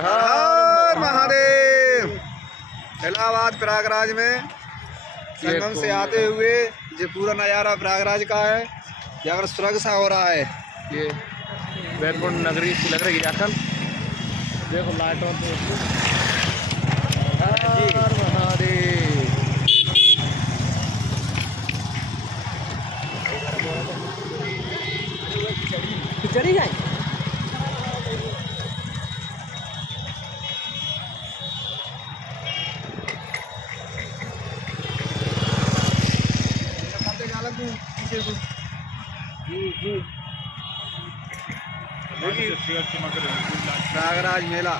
हर महादेव। इलाहाबाद प्रयागराज में संगम से आते हुए जो पूरा नज़ारा प्रयागराज का है, यहाँ सुरक्षा हो रहा है। ये वैकुंठ नगरी सी लग रही है जाकर। देखो लाइटों पे हर महादेव। चढ़ी जाए प्रयागराज मेला